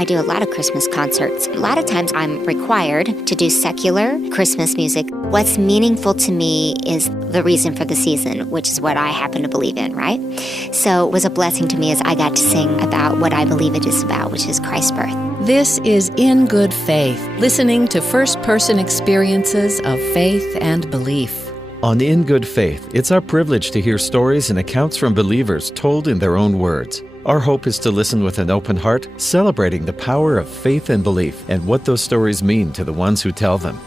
I do a lot of Christmas concerts. A lot of times I'm required to do secular Christmas music. What's meaningful to me is the reason for the season, which is what I happen to believe in, right? So it was a blessing to me as I got to sing about what I believe it is about, which is Christ's birth. This is In Good Faith, listening to first-person experiences of faith and belief. On In Good Faith, it's our privilege to hear stories and accounts from believers told in their own words. Our hope is to listen with an open heart, celebrating the power of faith and belief and what those stories mean to the ones who tell them.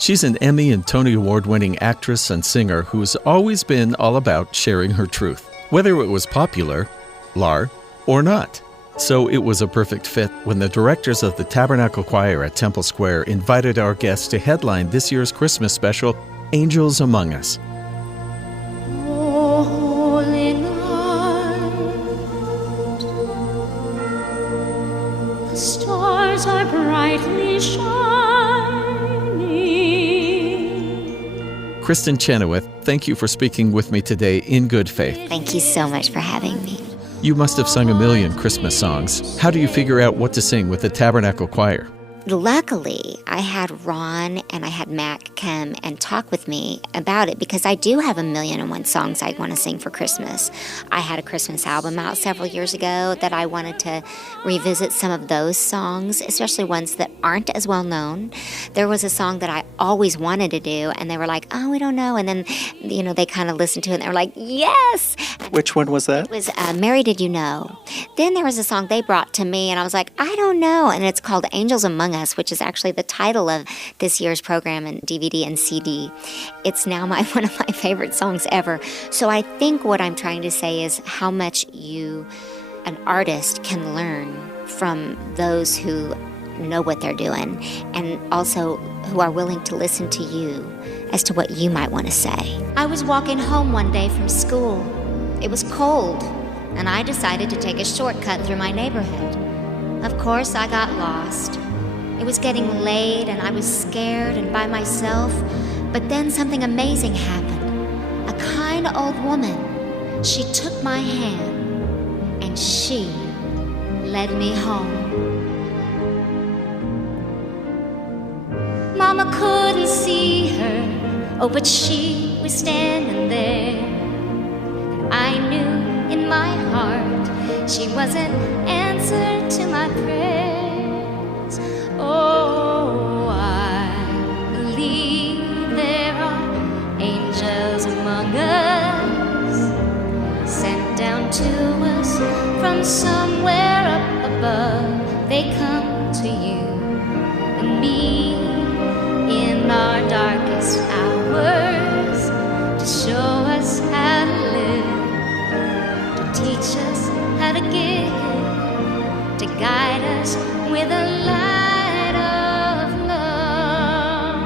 She's an Emmy and Tony Award-winning actress and singer who's always been all about sharing her truth, whether it was popular, lar, or not. So it was a perfect fit when the directors of the Tabernacle Choir at Temple Square invited our guests to headline this year's Christmas special, Angels Among Us. Oh, holy night, the stars are brightly shining. Kristin Chenoweth, thank you for speaking with me today in good faith. Thank you so much for having me. You must have sung a million Christmas songs. How do you figure out what to sing with the Tabernacle Choir? Luckily, I had Ron and I had Mac come and talk with me about it because I do have 1,000,001 songs I want to sing for Christmas. I had a Christmas album out several years ago that I wanted to revisit some of those songs, especially ones that aren't as well known. There was a song that I always wanted to do, and they were like, oh, we don't know. And then, they kind of listened to it, and they were like, yes! Which one was that? It was Mary Did You Know? Then there was a song they brought to me, and I was like, I don't know. And it's called Angels Among Us, which is actually the title of this year's program and DVD and CD. It's now one of my favorite songs ever. So I think what I'm trying to say is how much an artist, can learn from those who know what they're doing and also who are willing to listen to you as to what you might want to say. I was walking home one day from school. It was cold, and I decided to take a shortcut through my neighborhood. Of course, I got lost. It was getting late, and I was scared and by myself. But then something amazing happened. A kind old woman, she took my hand, and she led me home. Mama couldn't see her, oh, but she was standing there. And I knew in my heart she was an answer to my prayers. Oh, I believe there are angels among us, sent down to us from somewhere up above. They come to you and me in our darkest hours to show us how to live, to teach us how to give, to guide us with a light of love.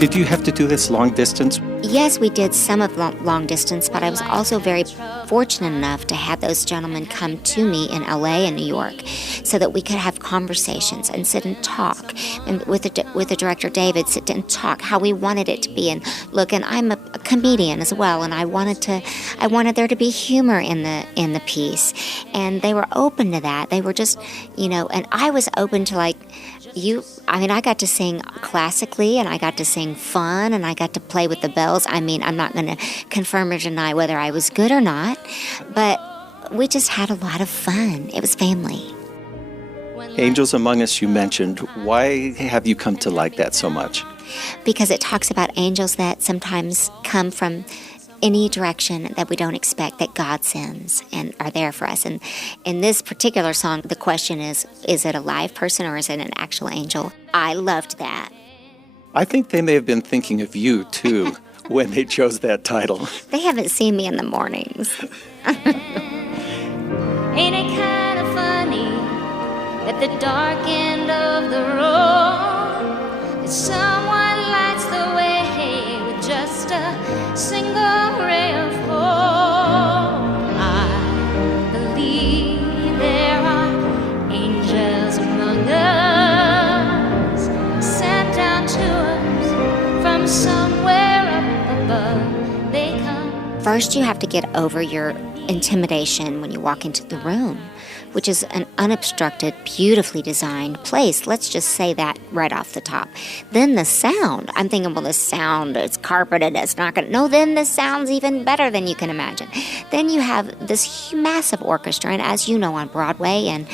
Did you have to do this long distance? Yes, we did some of long distance, but I was also very fortunate enough to have those gentlemen come to me in LA and New York so that we could have conversations and sit and talk. And with the director, David, sit and talk how we wanted it to be. And look, and I'm a comedian as well, and I wanted there to be humor in the piece. And they were open to that. They were just, and I was open to I got to sing classically, and I got to sing fun, and I got to play with the bells. I'm not going to confirm or deny whether I was good or not, but we just had a lot of fun. It was family. Angels Among Us, you mentioned. Why have you come to like that so much? Because it talks about angels that sometimes come from any direction that we don't expect, that God sends and are there for us. And in this particular song, the question is it a live person or is it an actual angel? I loved that. I think they may have been thinking of you, too, when they chose that title. They haven't seen me in the mornings. Ain't it kind of funny at the dark end of the road that someone lights the way with just a single ray of hope? I believe there are angels among us, sent down to us from somewhere up above. They come. First, you have to get over your intimidation when you walk into the room, which is an unobstructed, beautifully designed place. Let's just say that right off the top. Then the sound. I'm thinking, well, the sound, it's carpeted, it's not going to... No, then the sound's even better than you can imagine. Then you have this massive orchestra, and as you know, on Broadway and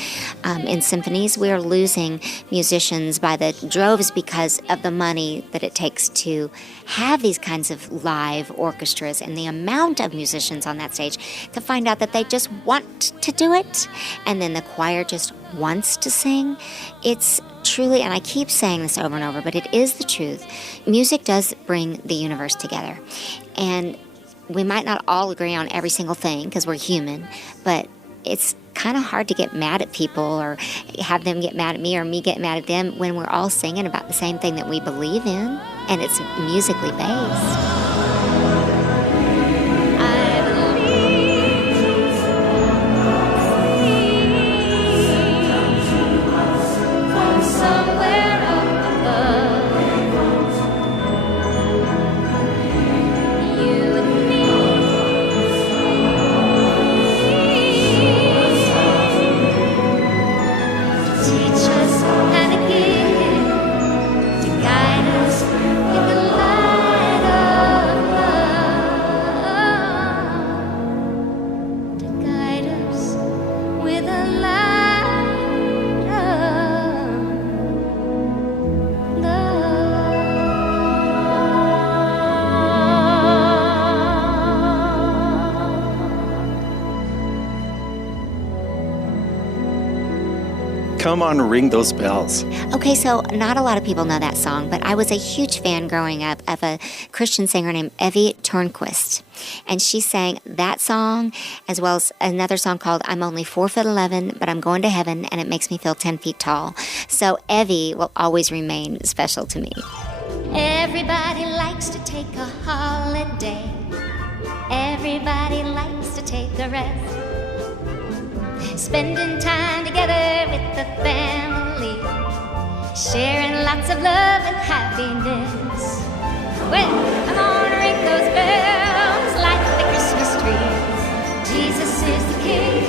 in symphonies, we're losing musicians by the droves because of the money that it takes to have these kinds of live orchestras and the amount of musicians on that stage, to find out that they just want to do it, and then the choir just wants to sing. It's truly, and I keep saying this over and over, but it is the truth. Music does bring the universe together. And we might not all agree on every single thing because we're human, but it's kind of hard to get mad at people or have them get mad at me or me get mad at them when we're all singing about the same thing that we believe in, and it's musically based. Come on, ring those bells. Okay, so not a lot of people know that song, but I was a huge fan growing up of a Christian singer named Evie Turnquist. And she sang that song as well as another song called I'm Only 4'11", but I'm Going to Heaven, and it makes me feel 10 feet tall. So Evie will always remain special to me. Everybody likes to take a holiday. Everybody likes to take a rest. Spending time together with the family, sharing lots of love and happiness. Well, come on, ring those bells like the Christmas tree. Jesus is the King,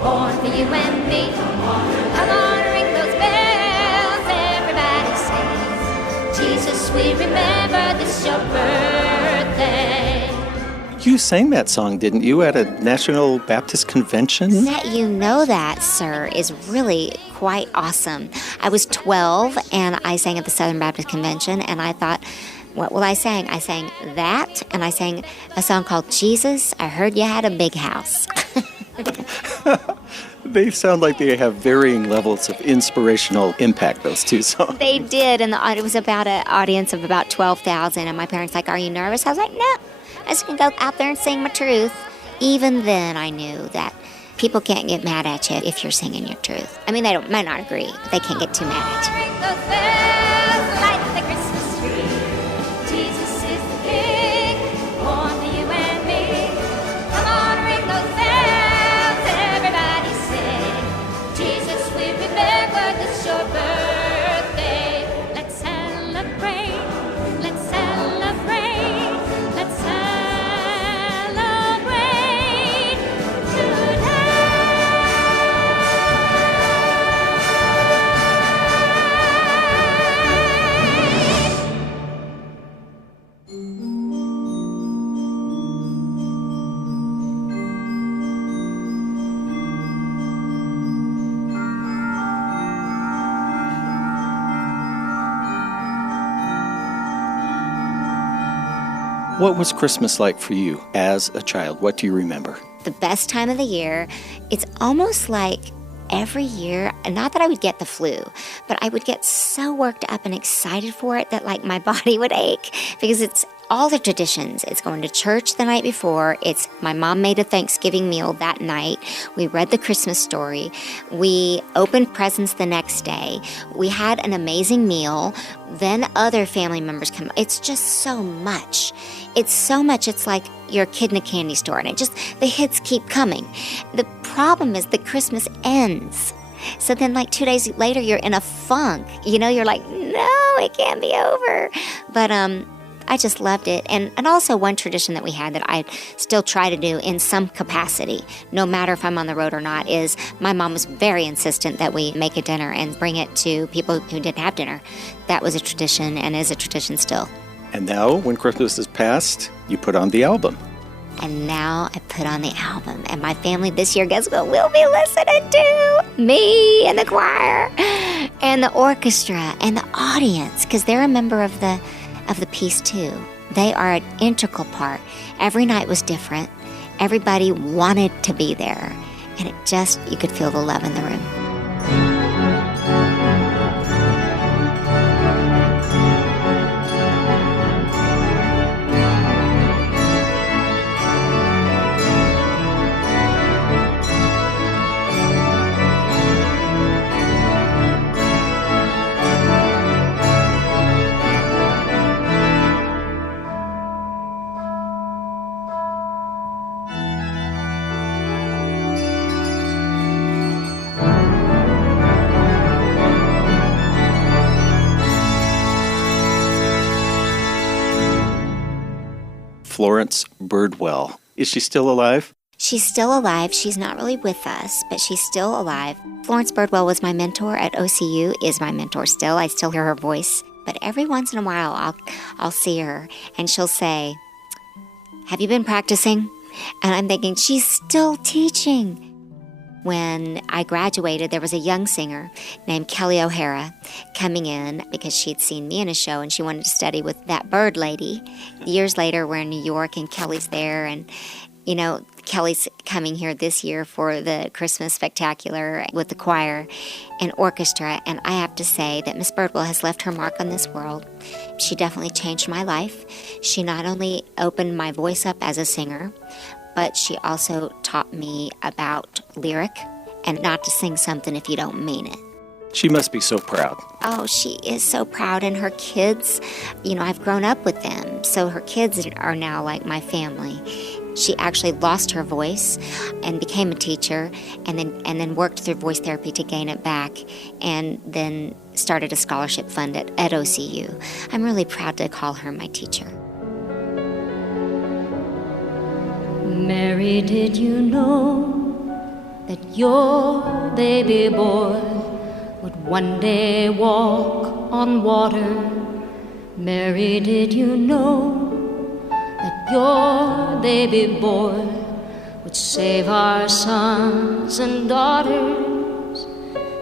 born for you and me. Come on, ring those bells, everybody sing. Jesus, we remember this your birthday. You sang that song, didn't you, at a National Baptist Convention? That you know that, sir, is really quite awesome. I was 12, and I sang at the Southern Baptist Convention, and I thought, what will I sing? I sang that, and I sang a song called Jesus, I Heard You Had a Big House. They sound like they have varying levels of inspirational impact, those two songs. They did, and it was about an audience of about 12,000, and my parents were like, are you nervous? I was like, no. I just can go out there and sing my truth. Even then, I knew that people can't get mad at you if you're singing your truth. I mean, they might not agree, but they can't get too mad at you. Ring those bells like the Christmas tree. Jesus is the King, born for you and me. Come on, ring those bells, everybody sing. Jesus, we remember this your birthday. Let's celebrate, let's celebrate, let's celebrate. What was Christmas like for you as a child? What do you remember? The best time of the year. It's almost like every year, not that I would get the flu, but I would get so worked up and excited for it that like my body would ache because it's all the traditions. It's going to church the night before. It's my mom made a Thanksgiving meal that night. We read the Christmas story. We opened presents the next day. We had an amazing meal. Then other family members come. It's just so much. It's so much. It's like you're a kid in a candy store, and the hits keep coming. The problem is that Christmas ends. So then like 2 days later, you're in a funk. You know, you're like, no, it can't be over. But I just loved it. And also one tradition that we had that I still try to do in some capacity, no matter if I'm on the road or not, is my mom was very insistent that we make a dinner and bring it to people who didn't have dinner. That was a tradition and is a tradition still. And now, when Christmas is past, you put on the album. And now I put on the album. And my family this year, guess what we'll be listening to? Me and the choir and the orchestra and the audience, because they're a member of the piece too. They are an integral part. Every night was different. Everybody wanted to be there. And you could feel the love in the room. Florence Birdwell. Is she still alive? She's still alive. She's not really with us, but she's still alive. Florence Birdwell was my mentor at OCU, is my mentor still. I still hear her voice. But every once in a while, I'll see her, and she'll say, "Have you been practicing?" And I'm thinking, she's still teaching. When I graduated, there was a young singer named Kelly O'Hara coming in because she'd seen me in a show and she wanted to study with that bird lady. Years later, we're in New York and Kelly's there, and Kelly's coming here this year for the Christmas Spectacular with the choir and orchestra, and I have to say that Miss Birdwell has left her mark on this world. She definitely changed my life. She not only opened my voice up as a singer, but she also taught me about lyric and not to sing something if you don't mean it. She must be so proud. Oh, she is so proud. And her kids, I've grown up with them, so her kids are now like my family. She actually lost her voice and became a teacher and then worked through voice therapy to gain it back, and then started a scholarship fund at OCU. I'm really proud to call her my teacher. Mary, did you know that your baby boy would one day walk on water? Mary, did you know that your baby boy would save our sons and daughters?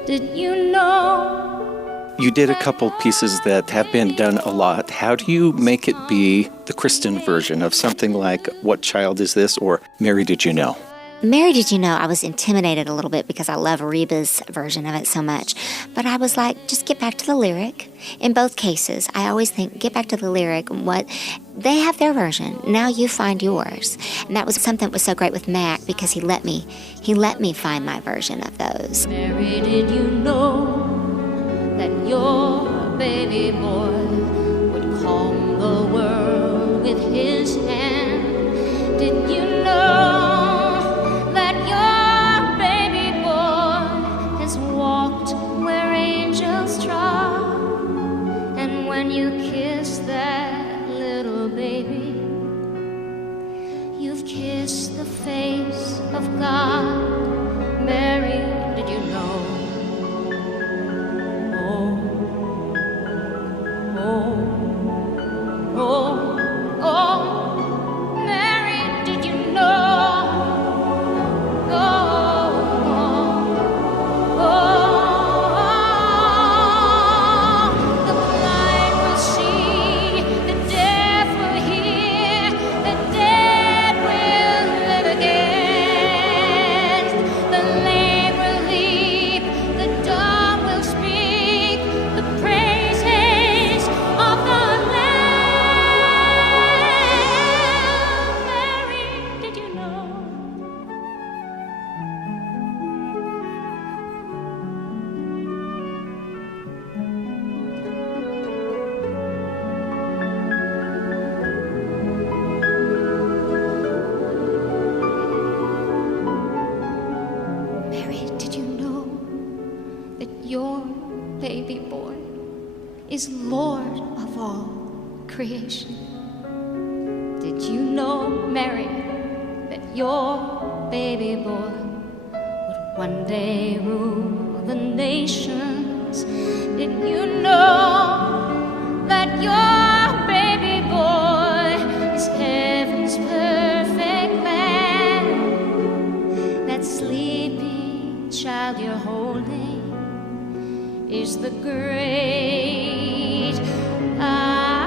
Did you know? You did a couple pieces that have been done a lot. How do you make it be the Kristin version of something like What Child Is This? Or Mary, Did You Know? Mary, Did You Know? I was intimidated a little bit because I love Reba's version of it so much. But I was like, just get back to the lyric. In both cases, I always think, get back to the lyric. What they have their version. Now you find yours. And that was something that was so great with Mac, because he let me find my version of those. Mary, did you know that your baby boy would calm the world with his hand? Did you know that your baby boy has walked where angels trod? And when you kiss that little baby, you've kissed the face of God. Mary, did you know? Mary, did you know? The blind will see, the deaf will hear, the dead will live again. The lame will leap, the dumb will speak, the praises of the baby boy is Lord of all creation. you know, Mary, that your baby boy would one day rule the nations? Did you know that your baby boy is heaven's perfect man? That sleeping child you're holding is the great I.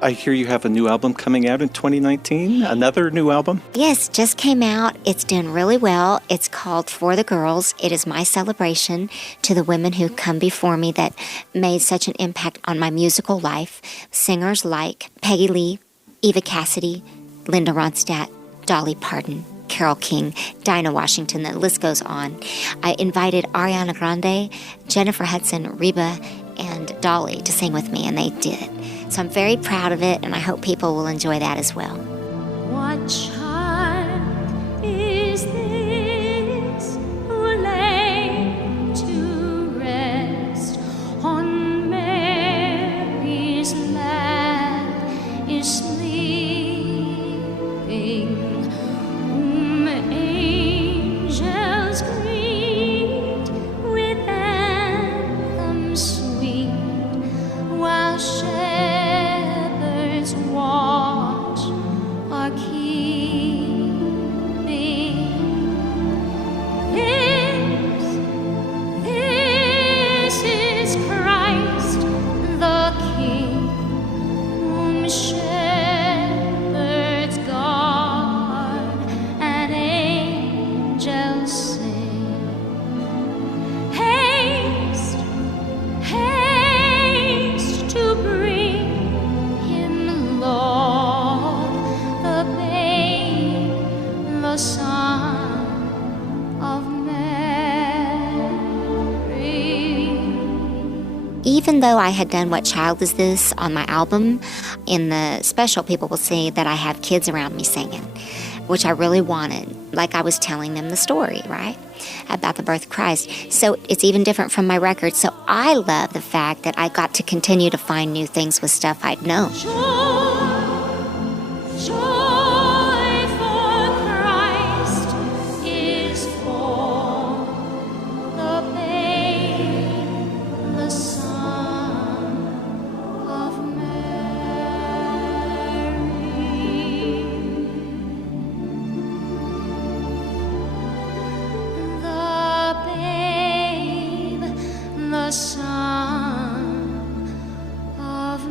I hear you have a new album coming out in 2019, another new album? Yes, just came out. It's doing really well. It's called For the Girls. It is my celebration to the women who come before me that made such an impact on my musical life. Singers like Peggy Lee, Eva Cassidy, Linda Ronstadt, Dolly Parton, Carole King, Dinah Washington, the list goes on. I invited Ariana Grande, Jennifer Hudson, Reba, and Dolly to sing with me, and they did. So I'm very proud of it, and I hope people will enjoy that as well. What child is this who lay to rest on Mary's lap is sleeping, whom angels greet with anthems sweet, while shepherds watch are keeping. This is Christ the King, whom shepherds guard and angels sing. Haste, haste to bring him, Lord, the babe, the Son of Mary. Even though I had done What Child Is This on my album, in the special people will see that I have kids around me singing, which I really wanted. Like I was telling them the story, right, about the birth of Christ. So it's even different from my record. So I love the fact that I got to continue to find new things with stuff I'd known. Joy, joy, for Christ is born, the babe, the Son of Mary. The babe, the Son of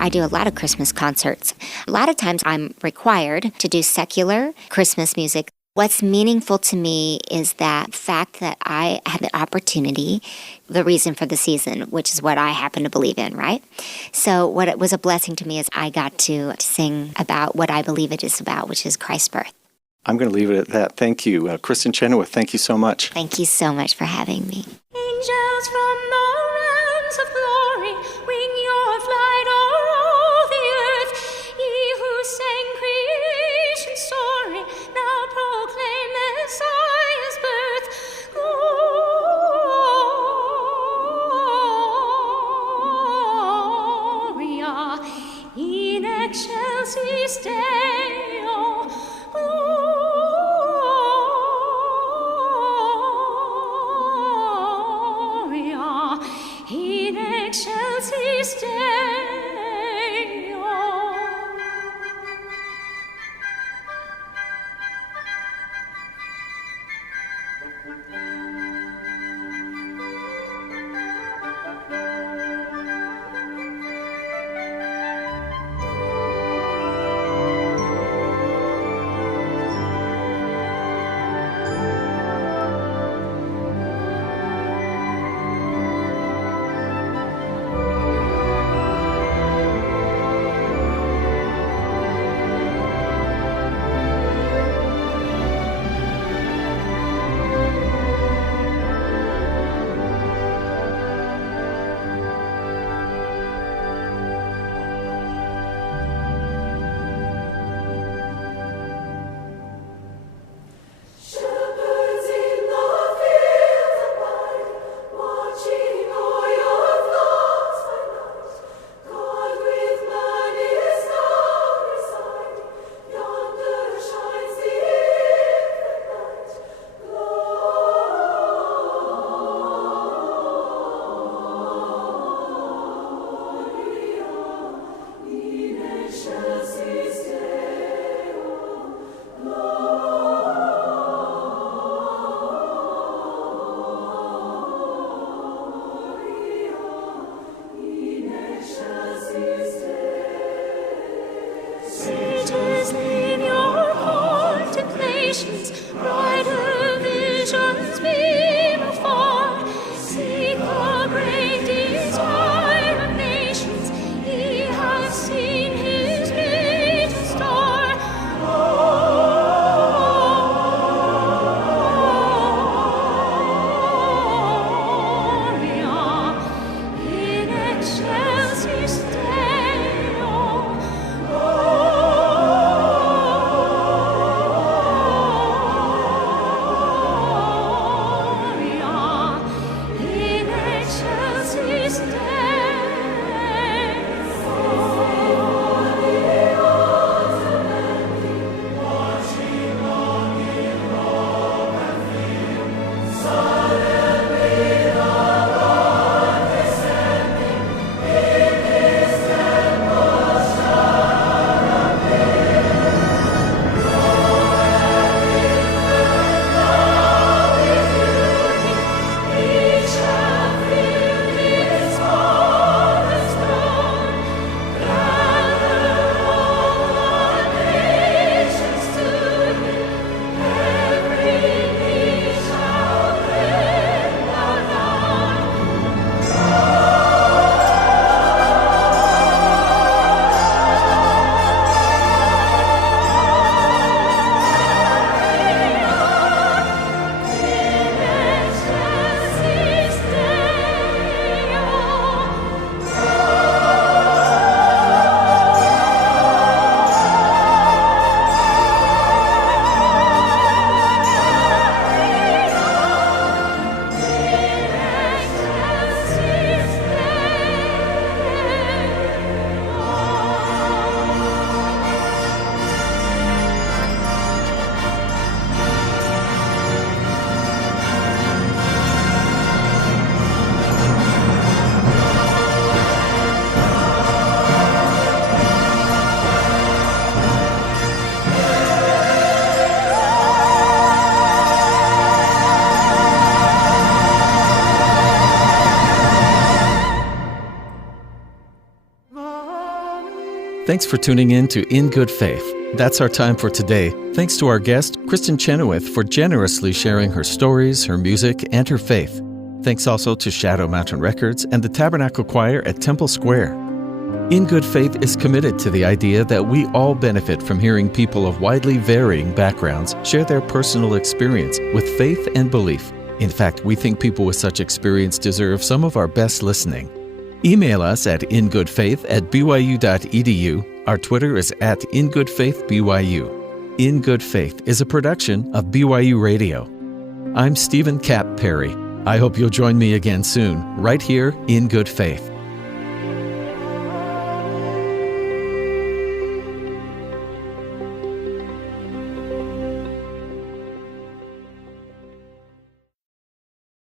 I do a lot of Christmas concerts. A lot of times I'm required to do secular Christmas music. What's meaningful to me is that fact that I had the opportunity, the reason for the season, which is what I happen to believe in, right? So what it was a blessing to me is I got to sing about what I believe it is about, which is Christ's birth. I'm going to leave it at that. Thank you. Kristin Chenoweth, thank you so much. Thank you so much for having me. Angels from the realms of glory, wing your flight o'er all the earth. Ye who sang creation's story, now proclaim Messiah's birth. Gloria in excelsis Deo. Gloria in excelsis Deo. Thanks for tuning in to In Good Faith. That's our time for today. Thanks to our guest, Kristin Chenoweth, for generously sharing her stories, her music, and her faith. Thanks also to Shadow Mountain Records and the Tabernacle Choir at Temple Square. In Good Faith is committed to the idea that we all benefit from hearing people of widely varying backgrounds share their personal experience with faith and belief. In fact, we think people with such experience deserve some of our best listening. Email us at ingoodfaith@byu.edu. Our Twitter is at ingoodfaithbyu. In Good Faith is a production of BYU Radio. I'm Stephen Cap Perry. I hope you'll join me again soon, right here in Good Faith.